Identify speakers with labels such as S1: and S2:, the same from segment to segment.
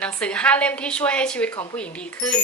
S1: หนังสือ 5 เล่มที่ช่วยให้ชีวิตของผู้หญิงดีขึ้น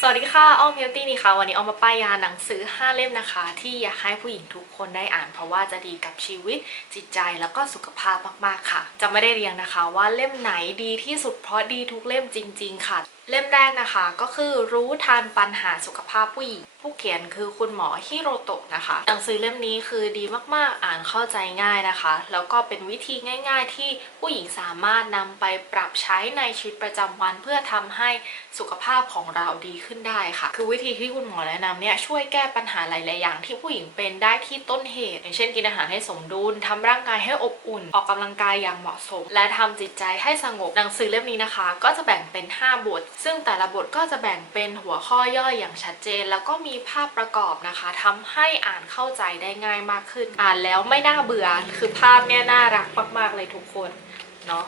S1: สวัสดีค่ะ อ้อมเฮลตี้นี่ค่ะ วันนี้อ้อมมาป้ายยาหนังสือ 5 เล่มนะคะ ที่อยากให้ผู้หญิงทุกคนได้อ่าน เพราะว่าจะดีกับชีวิต จิตใจแล้วก็สุขภาพมากๆค่ะ จะไม่ได้เรียงนะคะว่าเล่มไหนดีที่สุดเพราะดีทุกเล่มจริง ๆ ค่ะ เล่มแรกนะคะ ก็คือรู้ทันปัญหาสุขภาพผู้หญิง ผู้เขียนคือคุณหมอฮิโรโตะนะคะ หนังสือเล่มนี้คือดีมากๆ อ่านเข้าใจง่ายนะคะ แล้วก็เป็นวิธีง่าย ๆ ที่ผู้หญิงสามารถนำไปปรับใช้ในชีวิตประจำวัน เพื่อทำให้สุขภาพของเราดีขึ้นได้ค่ะ คือวิธีที่คุณหมอแนะนำเนี่ยช่วยแก้ปัญหาหลายๆอย่างที่ผู้หญิงเป็นได้ที่ต้นเหตุ อย่างเช่นกินอาหารให้สมดุลทำร่างกายให้อบอุ่น ออกกำลังกายอย่างเหมาะสม และทำจิตใจให้สงบ หนังสือเล่มนี้นะคะ ก็จะแบ่งเป็น 5 บท ซึ่งแต่ละบทก็จะแบ่งเป็นหัวข้อย่อยอย่างชัดเจน แล้วก็มีภาพประกอบนะคะทำให้อ่านเข้าใจได้ง่ายมากขึ้น อ่านแล้วไม่น่าเบื่อคือภาพเนี่ยน่ารักมากๆเลยทุกคนเนาะ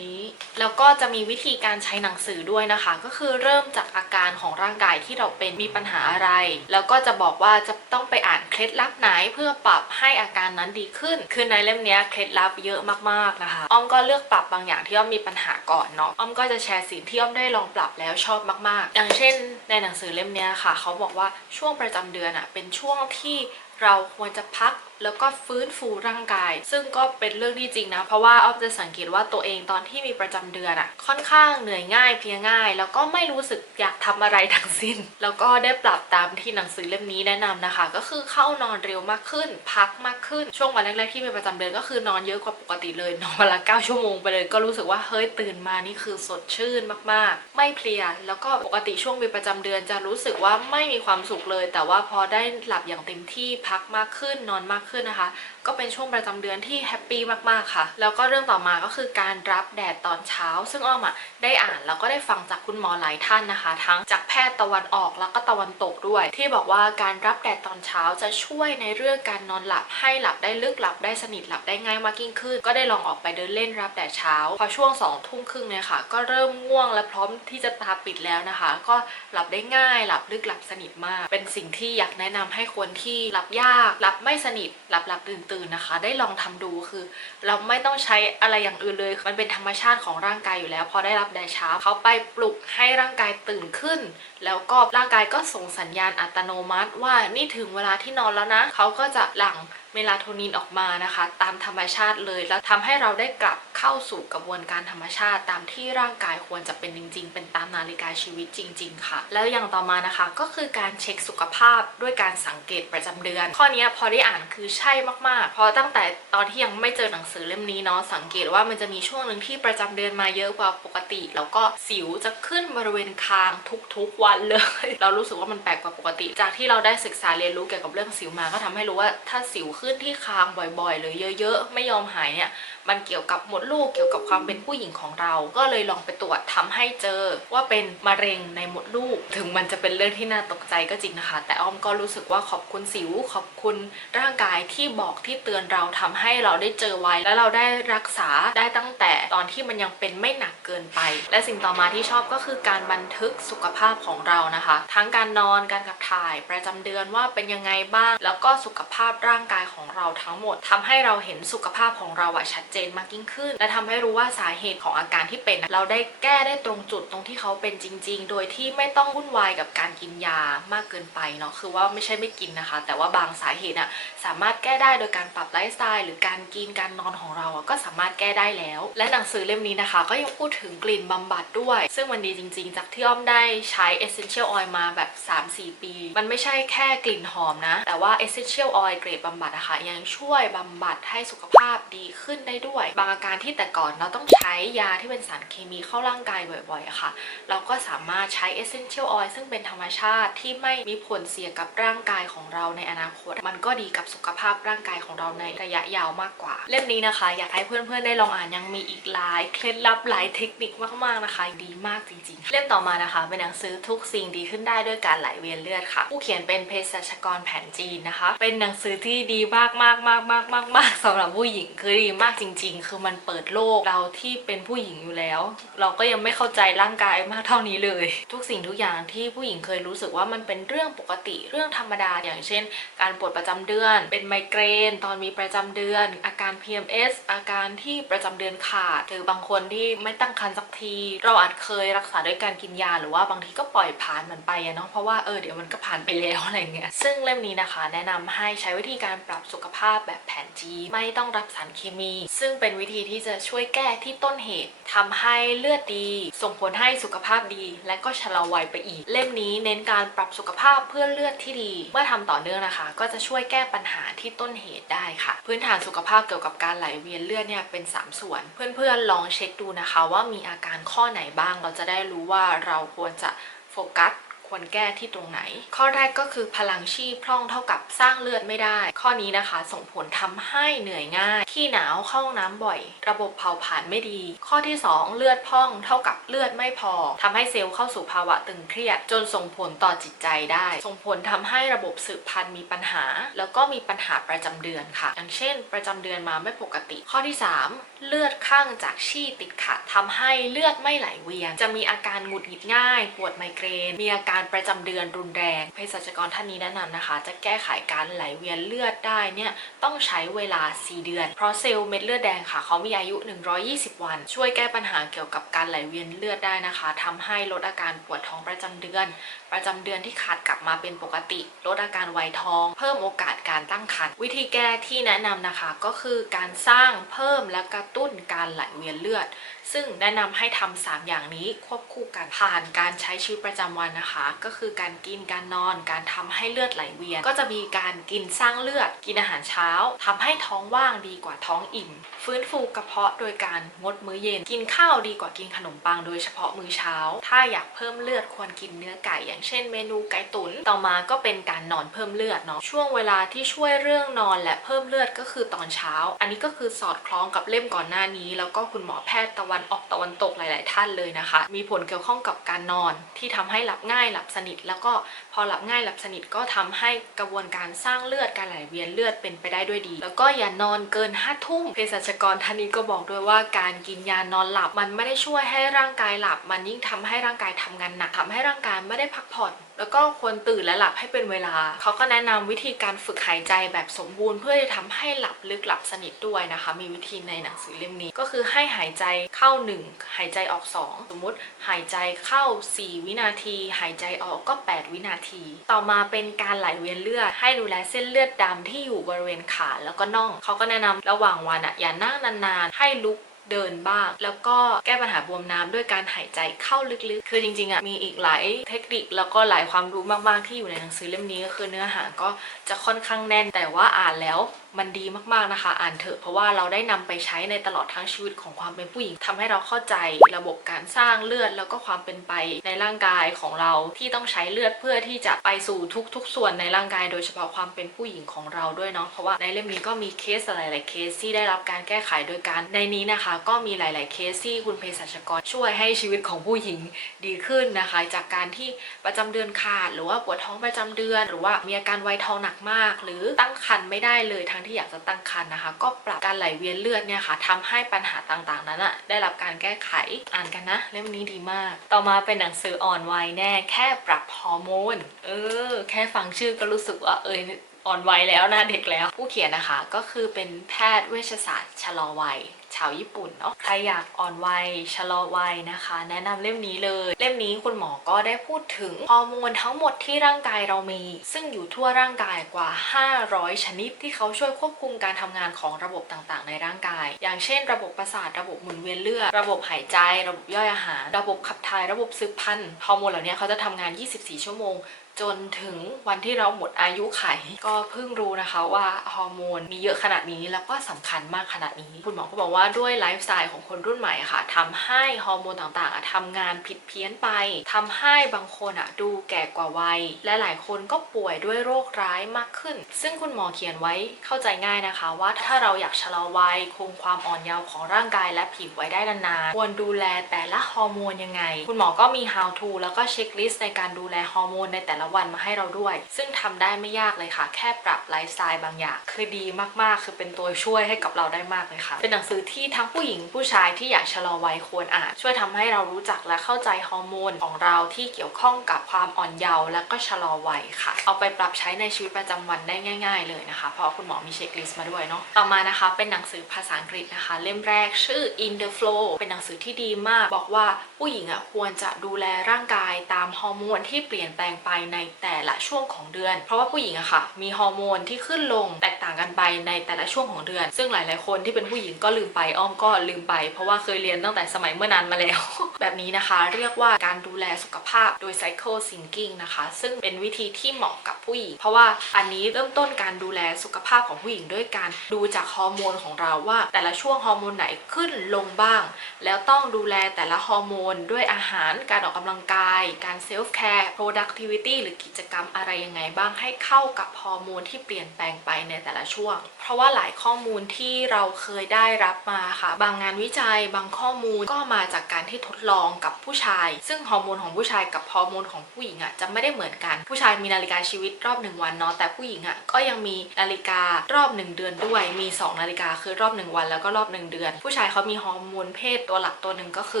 S1: นี้ แล้วก็จะมีวิธีการใช้หนังสือด้วยนะคะ ก็คือเริ่มจากอาการของร่างกายที่เราเป็นมีปัญหาอะไร แล้วก็จะบอกว่าจะต้องไปอ่านเคล็ดลับไหนเพื่อปรับให้อาการนั้นดีขึ้น คือในเล่มนี้เคล็ดลับเยอะมากๆนะคะอ้อมก็เลือกปรับบางอย่างที่อ้อมมีปัญหาก่อนเนาะอ้อมก็จะแชร์สิ่งที่อ้อมได้ลองปรับแล้วชอบมากๆ อย่างเช่น ในหนังสือเล่มนี้ค่ะ เขาบอกว่าช่วงประจำเดือนอะเป็นช่วงที่เราควรจะพัก แล้วก็ฟื้นฟูร่างกาย ซึ่งก็เป็นเรื่องที่จริงนะ เพราะว่าออมจะสังเกตว่าตัวเองตอนที่มีประจำเดือนอะค่อนข้างเหนื่อยง่ายเพียง่าย แล้วก็ไม่รู้สึกอยากทำอะไรทั้งสิ้น แล้วก็ได้ปรับตามที่หนังสือเล่มนี้แนะนำนะคะ ก็คือเข้านอนเร็วมากขึ้น พักมากขึ้นช่วงวันแรกๆที่มีประจำเดือนก็คือนอนเยอะกว่าปกติเลยนอนวันละ9ชั่วโมงไปเลยก็รู้สึกว่าเฮ้ยตื่นมานี่คือสดชื่นมากๆ ไม่เพลียแล้วก็ปกติช่วงมีประจำเดือนจะรู้สึกว่าไม่มีความสุขเลย แต่ว่าพอได้หลับอย่างเต็มที่พักมากขึ้นนอนมากขึ้นนะคะ ก็เป็นช่วงประจำเดือนที่แฮปปี้มากๆค่ะ แล้วก็เรื่องต่อมาก็คือการรับแดดตอนเช้า ซึ่งอ้อมอะได้อ่านแล้วก็ได้ฟังจากคุณหมอหลายท่านนะคะ ทั้งจากแพทย์ตะวันออกแล้วก็ตะวันตกด้วย ที่บอกว่าการรับแดดตอนเช้าจะช่วยในเรื่องการนอนหลับให้หลับได้ลึกหลับได้สนิทหลับได้ง่ายมากยิ่งขึ้น ก็ได้ลองออกไปเดินเล่นรับแดดเช้า พอช่วงสองทุ่มครึ่งเนี่ยค่ะ ก็เริ่มง่วงและพร้อมที่จะตาปิดแล้วนะคะ ก็หลับได้ง่ายหลับลึกหลับสนิทมาก เป็นสิ่งที่อยากแนะนำให้คนที่หลับยากหลับไม่สนิทหลับหลับตื่นตื่นๆนะคะ ได้ลองทำดูคือ เราไม่ต้องใช้อะไรอย่างอื่นเลย มันเป็นธรรมชาติของร่างกายอยู่แล้ว พอได้รับแดดเช้าเขาไปปลุกให้ร่างกายตื่นขึ้น แล้วก็ร่างกายก็ส่งสัญญาณอัตโนมัติ ว่านี่ถึงเวลาที่นอนแล้วนะเขาก็จะหลั่งเมลาโทนินออกมานะคะ ตามธรรมชาติเลย แล้วทำให้เราได้กลับเข้าสู่กระบวนการธรรมชาติ ตามที่ร่างกายควรจะเป็นจริง ๆ เป็นตามนาฬิกาชีวิตจริง ๆ ค่ะ แล้วอย่างต่อมานะคะก็คือการเช็คสุขภาพด้วยการสังเกตประจำเดือน ข้อนี้พอได้อ่านคือใช่มากๆ เพราะตั้งแต่ตอนที่ยังไม่เจอหนังสือเล่มนี้เนาะสังเกตว่ามันจะมีช่วงหนึ่งที่ประจำเดือนมาเยอะกว่าปกติ แล้วก็สิวจะขึ้นบริเวณคางทุกๆวันเลย เรารู้สึกว่ามันแปลกกว่าปกติ จากที่เราได้ศึกษาเรียนรู้เกี่ยวกับเรื่องสิวมา ก็ทำให้รู้ว่าถ้าสิวขึ้นที่คางบ่อยๆ หรือเยอะๆ ไม่ยอมหายเนี่ย มันเกี่ยวกับหมดลูกเกี่ยวกับความเป็นผู้หญิงของเรา ก็เลยลองไปตรวจทำให้เจอว่าเป็นมะเร็งในหมดลูก ถึงมันจะเป็นเรื่องที่น่าตกใจก็จริงนะคะ แต่อ้อมก็รู้สึกว่าขอบคุณสิว ขอบคุณร่างกายที่บอกที่เตือนเราทำให้เราได้เจอไว้ แล้วเราได้รักษาได้ตั้งแต่ตอนที่มันยังเป็นไม่หนักเกินไป และสิ่งต่อมาที่ชอบก็คือการบันทึกสุขภาพของเรานะคะ ทั้งการนอนการขับถ่ายประจำเดือนว่าเป็นยังไงบ้าง แล้วก็สุขภาพร่างกายของเราทั้งหมดทำให้เราเห็นสุขภาพของเราอะชัดเจนมากยิ่งขึ้น และทำให้รู้ว่าสาเหตุของอาการที่เป็น เราได้แก้ได้ตรงจุดตรงที่เขาเป็นจริง ๆ โดยที่ไม่ต้องวุ่นวายกับการกินยามากเกินไปเนาะคือว่าไม่ใช่ไม่กินนะคะ แต่ว่าบางสาเหตุอะสามารถแก้ได้โดยการปรับไลฟ์สไตล์หรือการกินการนอนของเราอะก็สามารถแก้ได้แล้ว และหนังสือเล่มนี้นะคะ ก็ยังพูดถึงกลิ่นบำบัดด้วย ซึ่งมันดีจริง ๆ จากที่อ้อมได้ใช้ essential oil มาแบบ 3-4 ปี มันไม่ใช่แค่กลิ่นหอมนะ แต่ว่า essential oil เกรดบำบัดะคะ ยังช่วยบำบัดให้สุขภาพดีขึ้นได้ด้วย บางอาการที่แต่ก่อนเราต้องใช้ยาที่เป็นสารเคมีเข้าร่างกายบ่อยๆะค่ะ เราก็สามารถใช้ essential oil ซึ่งเป็นธรรมชาติที่ไม่มีผลเสียกับร่างกายของเราในอนาคต มันก็ดีกับสุขภาพร่างกายของเราในระยะยาวมากกว่า เล่มนี้นะคะ อยากให้เพื่อนๆได้ลองอ่านยังมีอีกหลายเคล็ดลับหลายเทคนิคมากๆนะคะ ดีมากจริงๆ เล่มต่อมานะคะเป็นหนังสือทุกสิ่งดีขึ้นได้ด้วยการไหลเวียนเลือดค่ะ ผู้เขียนเป็นเภสัชกรแผนจีนนะคะ เป็นหนังสือที่ดีมากมากมากมากมากมากสำหรับผู้หญิงคือดีมากจริง ๆ คือมันเปิดโลกเราที่เป็นผู้หญิงอยู่แล้ว เราก็ยังไม่เข้าใจร่างกายมากเท่านี้เลย ทุกสิ่งทุกอย่างที่ผู้หญิงเคยรู้สึกว่ามันเป็นเรื่องปกติเรื่องธรรมดา อย่างเช่น การปวดประจำเดือน เป็นไมเกรน ตอนมีประจำเดือน อาการ PMS อาการที่ประจำเดือนขาดหรือบางคนที่ไม่ตั้งครรภ์สักที เราอาจเคยรักษาด้วยการกินยาหรือว่าบางทีก็ปล่อยผ่านมันไปเนาะเพราะว่าเออเดี๋ยวมันก็ผ่านไปแล้วอะไรเงี้ยซึ่งเล่มนี้นะคะ แนะนำให้ใช้วิธีการปรับสุขภาพแบบแผนจีไม่ต้องรับสารเคมี ซึ่งเป็นวิธีที่จะช่วยแก้ที่ต้นเหตุทำให้เลือดดี ส่งผลให้สุขภาพดี และก็ชะลอวัยไปอีก เล่มนี้เน้นการปรับสุขภาพเพื่อเลือดที่ดี เมื่อทำต่อเนื่องนะคะ ก็จะช่วยแก้ปัญหาที่ต้นเหตุได้ค่ะ พื้นฐานสุขภาพเกี่ยวกับการไหลเวียนเลือดเนี่ยเป็น 3 ส่วน เพื่อนๆลองเช็คดูนะคะ ว่ามีอาการข้อไหนบ้างเราจะได้รู้ว่าเราควรจะโฟกัส ควรแก้ที่ตรงไหน ข้อแรกก็คือพลังชีพพร่องเท่ากับสร้างเลือดไม่ได้ ข้อนี้นะคะส่งผลทำให้เหนื่อยง่ายขี้หนาวเข้าห้องน้ำบ่อย ระบบเผาผลาญไม่ดี ข้อที่ 2 เลือดพร่องเท่ากับเลือดไม่พอทำให้เซลล์เข้าสู่ภาวะตึงเครียด จนส่งผลต่อจิตใจได้ ส่งผลทำให้ระบบสืบพันธุ์มีปัญหา แล้วก็มีปัญหาประจำเดือนค่ะ อย่างเช่น ประจำเดือนมาไม่ปกติ ข้อที่ 3 เลือดข้างจากชี่ติดขัดทำให้เลือดไม่ไหลเวียน จะมีอาการหงุดหงิดง่าย ปวดไมเกรน มีอาการประจำเดือนรุนแรงเภสัชกรท่านนี้แนะนำนะคะ จะแก้ไขการไหลเวียนเลือดได้เนี่ยต้องใช้เวลา 4 เดือน เพราะเซลล์เม็ดเลือดแดงค่ะเขามีอายุ 120 วัน ช่วยแก้ปัญหาเกี่ยวกับการไหลเวียนเลือดได้นะคะทำให้ลดอาการปวดท้องประจำเดือน ประจำเดือนที่ขาดกลับมาเป็นปกติ ลดอาการไวยท้อง เพิ่มโอกาสการตั้งครรภ์วิธีแก้ที่แนะนำนะคะก็คือการสร้างเพิ่มและกระตุ้นการไหลเวียนเลือด ซึ่งแนะนำให้ทำสามอย่างนี้ควบคู่กันผ่านการใช้ชีวิตประจำวันนะคะก็คือการกินการนอน การทำให้เลือดไหลเวียน ก็จะมีการกินสร้างเลือด กินอาหารเช้าทำให้ท้องว่างดีกว่าท้องอิ่ม ฟื้นฟูกระเพาะโดยการงดมื้อเย็น กินข้าวดีกว่ากินขนมปังโดยเฉพาะมื้อเช้า ถ้าอยากเพิ่มเลือดควรกินเนื้อไก่ อย่างเช่นเมนูไก่ตุ๋นต่อมาก็เป็นการนอนเพิ่มเลือดเนาะช่วงเวลาที่ช่วยเรื่องนอนและเพิ่มเลือดก็คือตอนเช้า อันนี้ก็คือสอดคล้องกับเล่มก่อนหน้านี้ แล้วก็คุณหมอแพทย์ตะวันออกตะวันตกหลาย ๆ ท่านเลยนะคะ มีผลเกี่ยวข้องกับการนอนที่ทำให้หลับง่ายหลับลับสนิท แล้วก็พอหลับง่ายหลับสนิทก็ทำให้กระบวนการสร้างเลือดการไหลเวียนเลือดเป็นไปได้ด้วยดี แล้วก็อย่านอนเกินห้าทุ่มเภสัชกรท่านนี้ก็บอกด้วยว่าการกินยานอนหลับมันไม่ได้ช่วยให้ร่างกายหลับ มันยิ่งทำให้ร่างกายทำงานหนักทำให้ร่างกายไม่ได้พักผ่อน แล้วก็ควรตื่นและหลับให้เป็นเวลา เขาก็แนะนำวิธีการฝึกหายใจแบบสมบูรณ์เพื่อจะทำให้หลับลึกหลับสนิทด้วยนะคะ มีวิธีในหนังสือเล่มนี้ ก็คือให้หายใจเข้า 1 หายใจออก 2 สมมุติหายใจเข้า 4 วินาที หายใจออกก็ 8 วินาที ต่อมาเป็นการไหลเวียนเลือด ให้ดูแลเส้นเลือดดำที่อยู่บริเวณขาแล้วก็น่อง เขาก็แนะนำระหว่างวันอะอย่านั่งนานๆ ให้ลุก เดินบ้าง แล้วก็แก้ปัญหาบวมน้ำด้วยการหายใจเข้าลึกๆ คือจริงๆอะมีอีกหลายเทคนิคแล้วก็หลายความรู้มากๆที่อยู่ในหนังสือเล่มนี้ก็คือเนื้อหาก็จะค่อนข้างแน่นแต่ว่าอ่านแล้วมันดีมากๆนะคะ อ่านเถอะเพราะว่าเราได้นำไปใช้ในตลอดทั้งชีวิตของความเป็นผู้หญิงทำให้เราเข้าใจระบบการสร้างเลือด แล้วก็ความเป็นไปในร่างกายของเราที่ต้องใช้เลือดเพื่อที่จะไปสู่ทุกๆ ส่วนในร่างกาย โดยเฉพาะความเป็นผู้หญิงของเราด้วยเนาะเพราะว่าในเล่มนี้ก็มีเคสหลายๆเคสที่ได้รับการแก้ไขโดยการในนี้นะคะ ก็มีหลาย ๆ เคสที่คุณเภสัชกรช่วยให้ชีวิตของผู้หญิงดีขึ้นนะคะ จากการที่ประจำเดือนขาด หรือว่าปวดท้องประจำเดือน หรือว่ามีอาการไวท้องหนักมาก หรือตั้งครรภ์ไม่ได้เลยทั้งที่อยากจะตั้งครรภ์นะคะ ก็ปรับการไหลเวียนเลือดเนี่ยค่ะทำให้ปัญหาต่างๆ นั้นอะได้รับการแก้ไขอ่านกันนะ เล่มนี้ดีมาก ต่อมาเป็นหนังสืออ่อนวัยแน่ แค่ปรับฮอร์โมนเออ แค่ฟังชื่อก็รู้สึกว่าเอออ่อนวัยแล้วนะเด็กแล้ว ผู้เขียนนะคะก็คือเป็นแพทย์เวชศาสตร์ชะลอวัย ชาวญี่ปุ่นเนาะใครอยากอ่อนวัยชะลอวัยนะคะ แนะนำเล่มนี้เลย เล่มนี้คุณหมอก็ได้พูดถึงฮอร์โมนทั้งหมดที่ร่างกายเรามี ซึ่งอยู่ทั่วร่างกายกว่า 500 ชนิดที่เขาช่วยควบคุมการทำงานของระบบต่างๆ ในร่างกาย อย่างเช่น ระบบประสาทระบบหมุนเวียนเลือดระบบหายใจ ระบบย่อยอาหาร ระบบขับถ่ายระบบสืบพันธุ์ฮอร์โมนเหล่านี้เขาจะทำงาน 24 ชั่วโมง จนถึงวันที่เราหมดอายุไข ก็เพิ่งรู้นะคะว่าฮอร์โมนมีเยอะขนาดนี้แล้วก็สำคัญมากขนาดนี้ คุณหมอก็บอกว่าด้วยไลฟ์สไตล์ของคนรุ่นใหม่ค่ะทำให้ฮอร์โมนต่างๆอะทำงานผิดเพี้ยนไปทำให้บางคนอะดูแก่กว่าวัย และหลายคนก็ป่วยด้วยโรคร้ายมากขึ้น ซึ่งคุณหมอเขียนไว้เข้าใจง่ายนะคะ ว่าถ้าเราอยากชะลอวัยคงความอ่อนเยาว์ของร่างกายและผิวไว้ได้นานๆควรดูแลแต่ละฮอร์โมนยังไง คุณหมอก็มี how to แล้วก็เช็คลิสต์ในการดูแลฮอร์โมนในแต่ละวันมาให้เราด้วย ซึ่งทำได้ไม่ยากเลยค่ะ แค่ปรับไลฟ์สไตล์บางอย่าง คือดีมากๆ คือเป็นตัวช่วยให้กับเราได้มากเลยค่ะ เป็นหนังสือที่ทั้งผู้หญิงผู้ชายที่อยากชะลอวัยควรอ่าน ช่วยทำให้เรารู้จักและเข้าใจฮอร์โมนของเราที่เกี่ยวข้องกับความอ่อนเยาว์และก็ชะลอวัยค่ะ เอาไปปรับใช้ในชีวิตประจำวันได้ง่าย ๆ เลยนะคะ เพราะคุณหมอมีเช็คลิสต์มาด้วยเนาะ ต่อมานะคะ เป็นหนังสือภาษาอังกฤษนะคะ เล่มแรกชื่อ In the Flow เป็นหนังสือที่ดีมาก บอกว่าผู้หญิงอะควรจะดูแลร่างกายตามฮอร์โมนที่เปลี่ยนแปลงไปในแต่ละช่วงของเดือน เพราะว่าผู้หญิงอะค่ะ มีฮอร์โมนที่ขึ้นลงแตกต่างกันไปในแต่ละช่วงของเดือน ซึ่งหลายๆ คนที่เป็นผู้หญิงก็ลืมไปอ้อมก็ลืมไป เพราะว่าเคยเรียนตั้งแต่สมัยเมื่อนานมาแล้ว แบบนี้นะคะเรียกว่าการดูแลสุขภาพโดย cycle syncing นะคะ ซึ่งเป็นวิธีที่เหมาะกับผู้หญิง เพราะว่าอันนี้เริ่มต้นการดูแลสุขภาพของผู้หญิงด้วยการดูจากฮอร์โมนของเราว่า แต่ละช่วงฮอร์โมนไหนขึ้นลงบ้าง แล้วต้องดูแลแต่ละฮอร์โมนด้วยอาหาร การออกกำลังกาย การเซลฟ์แคร์ productivity หรือกิจกรรมอะไรยังไงบ้างให้เข้ากับฮอร์โมนที่เปลี่ยนแปลงไปในแต่ละช่วง เพราะว่าหลายข้อมูลที่เราเคยได้รับมาค่ะ บางงานวิจัย บางข้อมูลก็มาจากการที่ทดลองกับผู้ชาย ซึ่งฮอร์โมนของผู้ชายกับฮอร์โมนของผู้หญิงอะจะไม่ได้เหมือนกัน ผู้ชายมีนาฬิกาชีวิตรอบหนึ่งวันเนาะแต่ผู้หญิงอะก็ยังมีนาฬิการอบหนึ่งเดือนด้วย มี 2 นาฬิกาคือรอบหนึ่งวันแล้วก็รอบหนึ่งเดือน ผู้ชายเขามีฮอร์โมนเพศตัวหลักตัวหนึ่งก็คื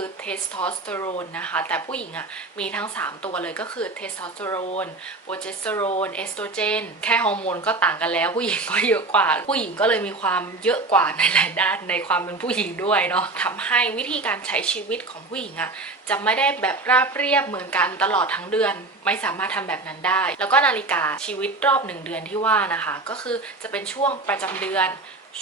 S1: อเทสโทสเตอโรนนะคะแต่ผู้หญิงอะมีทั้ง 3 ตัวเลยก็คือเทสโทสเตอโรนโปรเจสเตอโรนเอสโตรเจน แค่ฮอร์โมนก็ต่างกันแล้ว ผู้หญิงก็เยอะกว่า ผู้หญิงก็เลยมีความเยอะกว่าในหลายด้านในความเป็นผู้หญิงด้วยเนาะทำให้วิธีการใช้ชีวิตของผู้หญิงอะจะไม่ได้แบบราบเรียบเหมือนกันตลอดทั้งเดือน ไม่สามารถทำแบบนั้นได้ แล้วก็นาฬิกาชีวิตรอบหนึ่งเดือนที่ว่านะคะ ก็คือจะเป็นช่วงประจำเดือน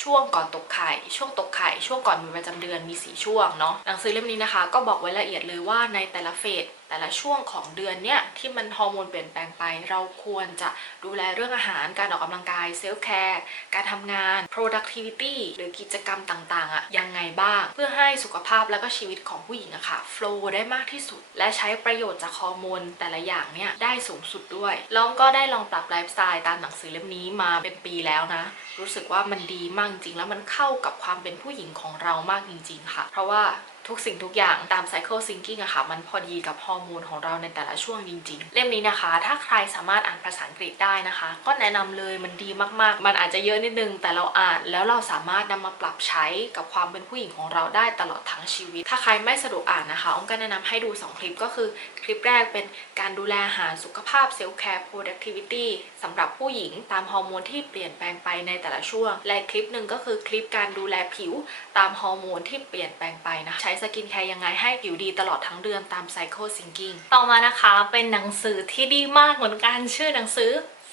S1: ช่วงก่อนตกไข่ ช่วงตกไข่ ช่วงก่อนมีประจำเดือนมี4ช่วงเนาะ หนังสือเล่มนี้นะคะ ก็บอกไว้ละเอียดเลยว่าในแต่ละเฟส แต่ละช่วงของเดือนเนี่ยที่มันฮอร์โมนเปลี่ยนแปลงไป เราควรจะดูแลเรื่องอาหารการออกกำลังกายเซลฟ์แคร์การทำงาน productivity หรือกิจกรรมต่างๆอะยังไงบ้าง เพื่อให้สุขภาพและก็ชีวิตของผู้หญิงอะค่ะ flow ได้มากที่สุด และใช้ประโยชน์จากฮอร์โมนแต่ละอย่างเนี่ยได้สูงสุดด้วยลองก็ได้ลองปรับไลฟ์สไตล์ตามหนังสือเล่มนี้มาเป็นปีแล้วนะ รู้สึกว่ามันดีมากจริงแล้วมันเข้ากับความเป็นผู้หญิงของเรามากจริง ๆ ค่ะ เพราะว่า ทุกสิ่งทุกอย่างตาม cycle syncing อะค่ะ มันพอดีกับฮอร์โมนของเราในแต่ละช่วงจริง ๆ เล่มนี้นะคะ ถ้าใครสามารถอ่านภาษาอังกฤษได้นะคะ ก็แนะนำเลยมันดีมากๆ มันอาจจะเยอะนิดนึง แต่เราอ่านแล้วเราสามารถนำมาปรับใช้กับความเป็นผู้หญิงของเราได้ตลอดทั้งชีวิต ถ้าใครไม่สะดวกอ่านนะคะอ้อมก็แนะนำให้ดู 2 คลิปก็คือ คลิปแรกเป็นการดูแลอาหารสุขภาพเซลล์แคร์ productivity สำหรับผู้หญิงตามฮอร์โมนที่เปลี่ยนแปลงไปในแต่ละช่วง และคลิปหนึ่งก็คือคลิปการดูแลผิวตามฮอร์โมนที่เปลี่ยนแปลงไปนะใช้สกินแคร์ยังไงให้ผิวดีตลอดทั้งเดือนตามไซโคซิงกิ้งต่อมานะคะเป็นหนังสือที่ดีมากเหมือนกันชื่อหนังสือ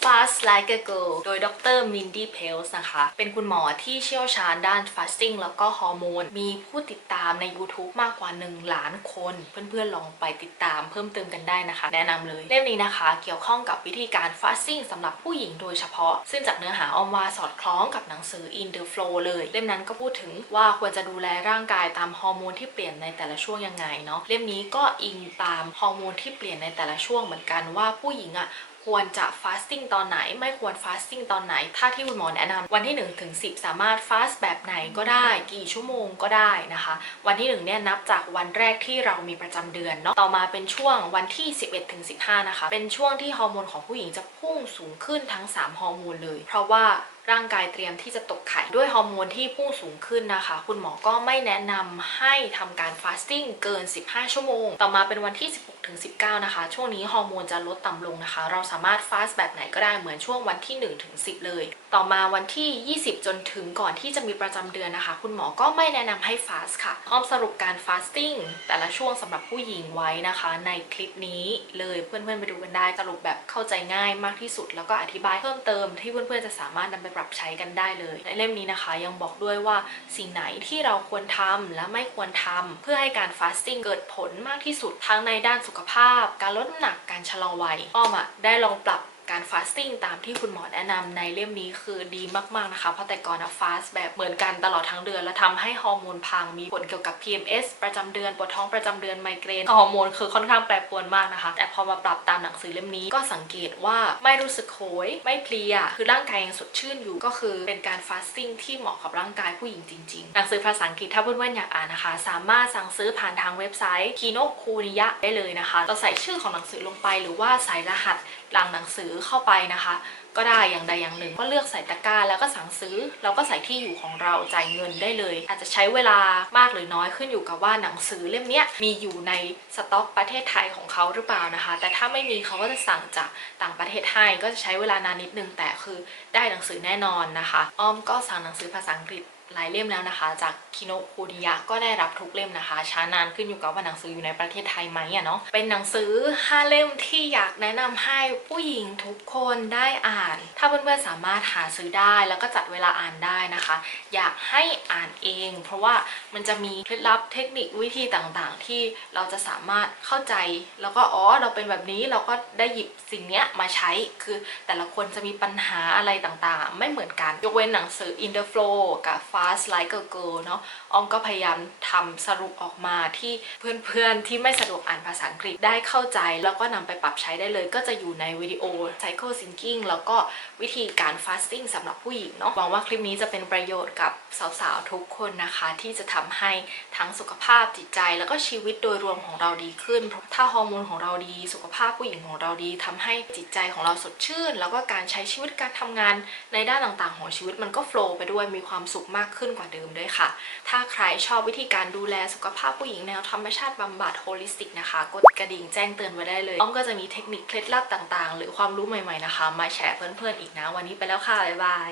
S1: Fast Like a Girl โดยดร Mindy Pels นะคะ เป็นคุณหมอที่เชี่ยวชาญด้าน fasting แล้วก็ฮอร์โมน มีผู้ติดตามใน YouTube มากกว่า 1 ล้านคน เพื่อนๆลองไปติดตามเพิ่มเติมกันได้นะคะ แนะนำเลย เล่มนี้นะคะ เกี่ยวข้องกับวิธีการ fasting สำหรับผู้หญิงโดยเฉพาะ ซึ่งจากเนื้อหาออมว่าสอดคล้องกับหนังสือ In the Flow เลย เล่มนั้นก็พูดถึงว่าควรจะดูแลร่างกายตามฮอร์โมนที่เปลี่ยนในแต่ละช่วงยังไงเนาะ เล่มนี้ก็อิงตามฮอร์โมนที่เปลี่ยนในแต่ละช่วงเหมือนกันว่าผู้หญิงอะ ควรจะฟาสติ้งตอนไหน ไม่ควรฟาสติ้งตอนไหน ถ้าที่คุณหมอแนะนำวันที่1ถึง10 สามารถฟาสแบบไหนก็ได้ กี่ชั่วโมงก็ได้นะคะ วันที่1เนี่ยนับจากวันแรกที่เรามีประจำเดือนเนาะต่อมาเป็นช่วงวันที่ 11ถึง15 นะคะ เป็นช่วงที่ฮอร์โมนของผู้หญิงจะพุ่งสูงขึ้นทั้ง 3 ฮอร์โมนเลย เพราะว่าร่างกายเตรียมที่จะตกไข่ด้วยฮอร์โมนที่พุ่งสูงขึ้นนะคะ คุณหมอก็ไม่แนะนำให้ทำการฟาสติ้งเกิน 15 ชั่วโมง ต่อมาเป็นวันที่ 16ถึง19 นะคะ ช่วงนี้ฮอร์โมนจะลดต่ำลงนะคะ เราสามารถฟาสแบบไหนก็ได้เหมือนช่วงวันที่1ถึง10 เลย ต่อมาวันที่ 20 จนถึงก่อนที่จะมีประจำเดือนนะคะ คุณหมอก็ไม่แนะนำให้ฟาสค่ะอ้อมสรุปการฟาสติ้งแต่ละช่วงสำหรับผู้หญิงไว้นะคะ ในคลิปนี้เลยเพื่อนๆไปดูกันได้สรุปแบบเข้าใจง่ายมากที่สุด แล้วก็อธิบายเพิ่มเติมที่เพื่อนๆจะสามารถนำไปปรับใช้กันได้เลย ในเล่มนี้นะคะยังบอกด้วยว่าสิ่งไหนที่เราควรทำและไม่ควรทำเพื่อให้การฟาสติ้งเกิดผลมากที่สุดทั้งในด้านสุขภาพ การลดน้ำหนักการชะลอวัยอ้อมอะได้ลองปรับ การฟาสติ้งตามที่คุณหมอแนะนำในเล่มนี้คือดีมากๆนะคะ เพราะแต่ก่อนอะฟาสแบบเหมือนกันตลอดทั้งเดือน แล้วทำให้ฮอร์โมนพังมีผลเกี่ยวกับ PMS ประจำเดือนปวดท้องประจำเดือนไมเกรนฮอร์โมนคือค่อนข้างแปรปรวนมากนะคะ แต่พอมาปรับตามหนังสือเล่มนี้ก็สังเกตว่าไม่รู้สึกโหยไม่เพลียคือร่างกายยังสดชื่นอยู่ก็คือเป็นการฟาสติ้งที่เหมาะกับร่างกายผู้หญิงจริงๆ หนังสือภาษาอังกฤษถ้าเพื่อนๆอยากอ่านนะคะ สามารถสั่งซื้อผ่านทางเว็บไซต์ Kino Kuniya ได้เลยนะคะเราใส่ชื่อของหนังสือลงไปหรือว่าใส่รหัส หลังหนังสือเข้าไปนะคะ ก็ได้อย่างใดอย่างหนึ่ง ก็เลือกใส่ตะกร้าแล้วก็สั่งซื้อ แล้วก็ใส่ที่อยู่ของเราจ่ายเงินได้เลย อาจจะใช้เวลามากหรือน้อยขึ้นอยู่กับว่าหนังสือเล่มนี้มีอยู่ในสต็อกประเทศไทยของเขาหรือเปล่านะคะ แต่ถ้าไม่มีเขาก็จะสั่งจากต่างประเทศให้ก็จะใช้เวลานานนิดนึงแต่คือได้หนังสือแน่นอนนะคะ อ้อมก็สั่งหนังสือภาษาอังกฤษ หลายเล่มแล้วนะคะ จากคิโนคูนิยะก็ได้รับทุกเล่มนะคะ ช้านานขึ้นอยู่กับว่าหนังสืออยู่ในประเทศไทยไหมอะเนาะเป็นหนังสือ 5 เล่มที่อยากแนะนำให้ผู้หญิงทุกคนได้อ่าน ถ้าเพื่อนๆสามารถหาซื้อได้แล้วก็จัดเวลาอ่านได้นะคะ อยากให้อ่านเอง เพราะว่ามันจะมีเคล็ดลับเทคนิควิธีต่างๆ ที่เราจะสามารถเข้าใจ แล้วก็อ๋อเราเป็นแบบนี้เราก็ได้หยิบสิ่งเนี้ยมาใช้คือแต่ละคนจะมีปัญหาอะไรต่างๆ ไม่เหมือนกันยกเว้นหนังสือ In the Flow กับ Fast Like a Girl เนาะ ออมก็พยายามทำสรุปออกมาที่เพื่อนๆที่ไม่สะดวกอ่านภาษาอังกฤษได้เข้าใจ แล้วก็นำไปปรับใช้ได้เลย ก็จะอยู่ในวิดีโอ Psycho Thinking แล้วก็วิธีการ fasting สำหรับผู้หญิงเนาะหวังว่าคลิปนี้จะเป็นประโยชน์กับสาวๆทุกคนนะคะ ที่จะทำให้ทั้งสุขภาพจิตใจ แล้วก็ชีวิตโดยรวมของเราดีขึ้น ถ้าฮอร์โมนของเราดีสุขภาพผู้หญิงของเราดีทำให้จิตใจของเราสดชื่น แล้วก็การใช้ชีวิตการทำงานในด้านต่างๆ ของชีวิตมันก็โฟล์ไปด้วยมีความสุขมากขึ้นกว่าเดิมด้วยค่ะถ้าใครชอบวิธีการดูแลสุขภาพผู้หญิงแนวธรรมชาติบำบัดโฮลิสติกนะคะ กดกระดิ่งแจ้งเตือนไว้ได้เลยอ้อมก็จะมีเทคนิคเคล็ดลับต่างๆ หรือความรู้ใหม่ๆนะคะ มาแชร์เพื่อนๆอีกนะ วันนี้ไปแล้วค่ะ บ๊ายบาย